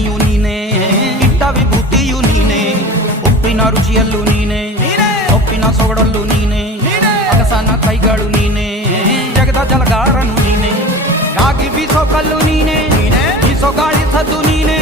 ದನಿಯು ನೀನೆ, ಇಟ್ಟ ವಿಭೂತಿಯು ನೀನೆ, ಉಪ್ಪಿನ ರುಚಿಯಲ್ಲೂ ನೀನೆ, ಒಪ್ಪಿನ ಸೊಗಡಲ್ಲೂ ನೀನೆ, ಅಗಸನ ಕೈಗಳು ನೀನೆ, ಜಗದ ಜಲಗಾರನು ನೀನೆ, ಗಾಗಿ ಬೀಸೋ ಕಲ್ಲು ನೀನೆ, ಬೀಸೋ ಗಾಳಿ ಸದ್ದು ನೀನೆ.